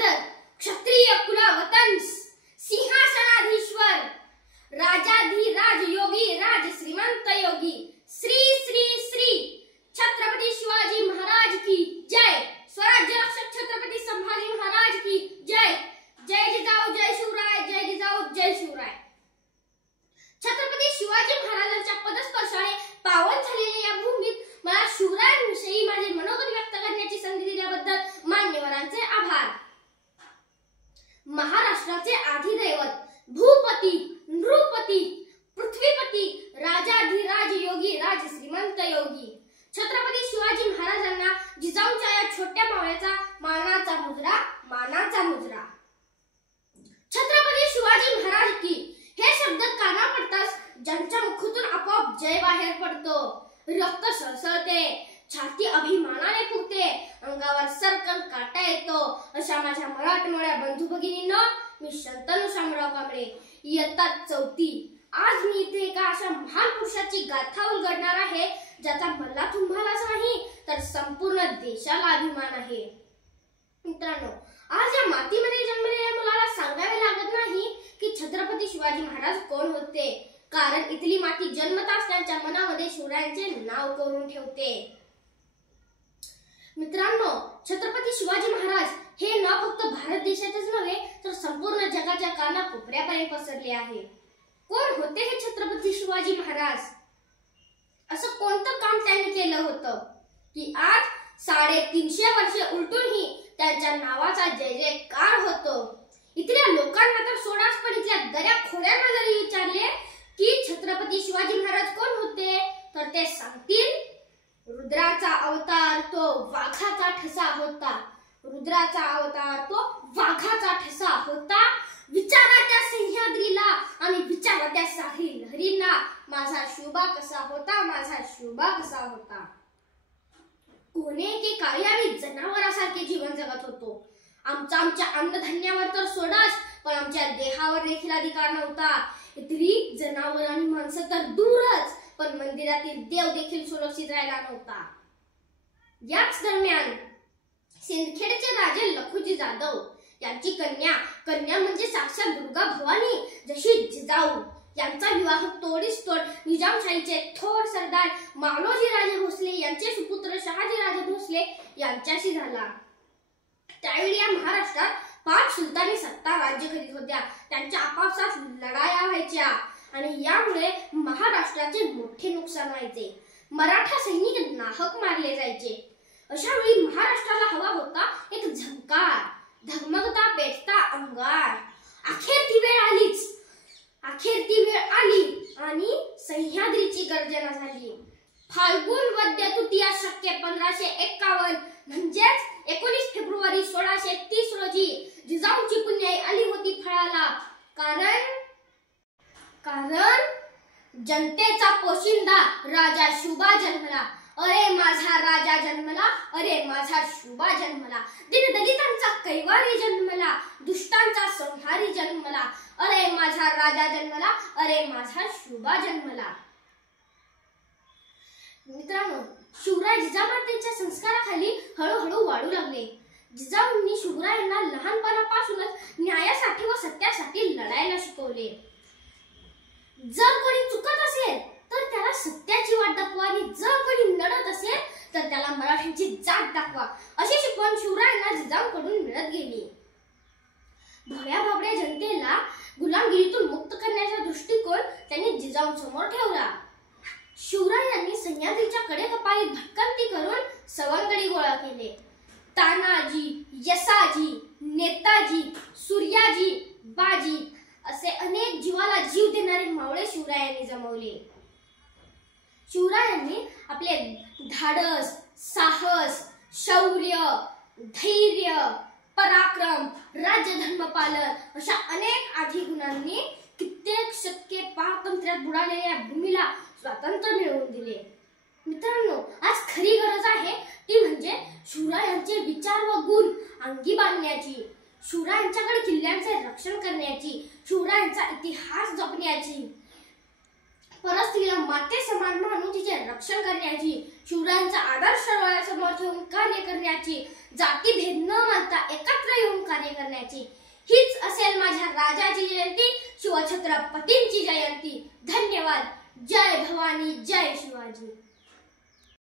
पुरंदर क्षत्रिय कुलावतन सिंहासनाधीश्वर राजाधिराज योगी राज श्रीमंत योगी श्री श्री श्री छत्रपति शिवाजी महाराज की जय। स्वराज्य रक्षक छत्रपति संभाजी महाराज की जय। जय जिजाऊ जय शिवराय, जय जिजाऊ जय शिवराय। छत्रपती शिवाजी महाराजांच्या पदस्पर्शाने पावन झालेल्या या भूमीत मला शिवरायांविषयी माझे मनोगत व्यक्त करण्याची संधी दिल्याबद्दल मान्यवरांचे आभार। महाराष्ट्राचे आदिदैवत भूपती, नृपती, पृथ्वीपती, राजाधिराज योगी राज श्रीमंत योगी छत्रपती शिवाजी महाराजांना जिजाऊंच्या या छोट्या मावळ्याचा मानाचा मुजरा। छत्रपती शिवाजी महाराज की हे शब्द काना पडताच ज्यांच्या मुखातून आपोआप जय बाहेर पडतो, रक्त सळसळते, छाती अभिमानाने फुगते, अंगावर सरकन काटा येतो अशा माझ्या मराठमोळ्या बंधू भगिनींनो, मी शंतनू शामराव कांबळे, इयत्ता 4थी। आज मी इथे एका अशा महान पुरुषाची गाथा उलगडणार आहे ज्याचा मला तुम्हालाच नाही तर संपूर्ण देशाला अभिमान आहे। मित्रांनो, आज या मातीमध्ये जन्मलेल्या मुलाला सांगावे लागत नाही की छत्रपती शिवाजी महाराज कोण होते, कारण इथली माती जन्मताच त्यांच्या मनामध्ये शिवरायांचे नाव कोरून ठेवते। मित्रांनो, छत्रपती शिवाजी महाराज हे नाव फक्त भारत देशातच नव्हे तर संपूर्ण जगाच्या कानाकोपऱ्यापर्यंत पसरले आहे। कोण होते हे छत्रपती शिवाजी महाराज? असं कोणतं काम त्यांनी केलं होतं की आज 350 वर्षे उलटूनही त्यांच्या नावाचा जय जयकार होतो? इथल्या लोकांना तर सोडाच, पण इथल्या दऱ्या खोड्यांना जरी विचारले की छत्रपती शिवाजी महाराज कोण होते तर ते सांगतील रुद्राचा अवतार तो वाघाचा ठसा होता, रुद्राचा अवतार तो वाघाचा ठसा होता, विचारा त्या सह्याद्रीला आणि विचारा त्या सागरी लहरींना माझा शोभा कसा होता, माझा शोभा कसा होता। कोणे की काळी आम्ही जनावरासारखे जीवन जगत होतो। आमच्या अन्नधान्यावर तर सोडाच, पण आमच्या देहावर देखील अधिकार नव्हता। इतरी जनावर आणि माणसं तर दूरच, पण मंदिरातील देव देखील सुरक्षित राहिला नव्हता। याच दरम्यान सिंदखेडचे राजे लखुजी जाधव यांची कन्या म्हणजे साक्षात दुर्गा भवानी जशी जिजाऊ यांचा विवाह तोडीस तोड निजामशाहीचे थोर सरदार मालोजी राजे भोसले यांचे सुपुत्र शहाजी राजे भोसले यांच्याशी झाला। त्यावेळी या महाराष्ट्रात 5 सुलतानी सत्ता राज्य करीत होत्या, त्यांच्या आपापसात लढाया व्हायच्या आणि यामुळे महाराष्ट्राचे मोठे नुकसान व्हायचे। मराठा सैनिक नाहक मारले जायचे। अशा वेळी महाराष्ट्राला हवा होता एक झंकार, धगमगता पेटता अंगार। अखेर ती वेळ आली आणि सह्याद्रीची गर्जना झाली। फाल्गुन वद्य तृतीया शक्य 1551 म्हणजेच 19 फेब्रुवारी 1630 रोजी जिजाऊंची पुण्याई आली होती फळाला। कारण जनतेचा पोशिंदा राजा शुभा जन्मला। अरे माझा राजा जन्मला, अरे माझा शुभा जन्मला। दलितांचा कैवारी जन्मला, दुष्टांचा संहारी जन्मला। अरे माझा राजा जन्मला, अरे माझा शुभा जन्मला। मित्रांनो, शिवराय जिजामातेच्या संस्काराखाली हळूहळू वाढू लागले। जिजाऊंनी शिवरायांना लहानपणापासूनच न्यायासाठी व सत्यासाठी लढायला शिकवले। जर कोणी चुकत असेल तर त्याला सत्याची वाट दाखवा आणि जर कोणी लढत असेल तर त्याला मराठ्यांची जात दाखवा, अशी शिकवण शिवरायांना जिजाऊंकडून मिळत गेली। भोळ्या भाबड्या जनतेला गुलामगिरीतून मुक्त करण्याचा दृष्टिकोन त्यांनी जिजाऊंसमोर ठेवला। शिवरायांनी सह्याद्रीच्या कडेकपाळी भटकंती करून सवंगडी गोळा केले। तानाजी, यसाजी, नेताजी, सूर्याजी, बाजी असे अनेक जीवाला जीव देणारे मावळे शिवरायांनी जमवले। शिवरायांनी आपले धाडस, साहस, शौर्य, धैर्य, पराक्रम, राज्यधर्म पालन अशा अनेक आधी गुणांनी कित्येक शतके पारतंत्र्यात बुडालेल्या भूमीला स्वातंत्र्य मिळवून दिले। मित्रांनो, आज खरी गरज आहे ती म्हणजे शिवरायांचे विचार व गुण अंगी बांधण्याची, शिवरायांच्याकडे किल्ल्यांचे रक्षण करण्याची, शिवरायांचा इतिहास जपण्याची, परस्त्रीला माते समान मानून तिचे रक्षण करण्याची, शिवरायांचा आदर्श डोळ्यासमोर ठेवून कार्य करण्याची, जातीभेद न मानता एकत्र येऊन कार्य कार्य करण्याची. हीच असेल माझ्या राजाची जयंती, शिवछत्रपतींची जयंती. धन्यवाद. जय भवानी, जय शिवाजी.